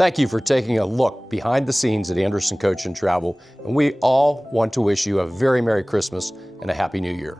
Thank you for taking a look behind the scenes at Anderson Coach and Travel, and we all want to wish you a very Merry Christmas and a Happy New Year.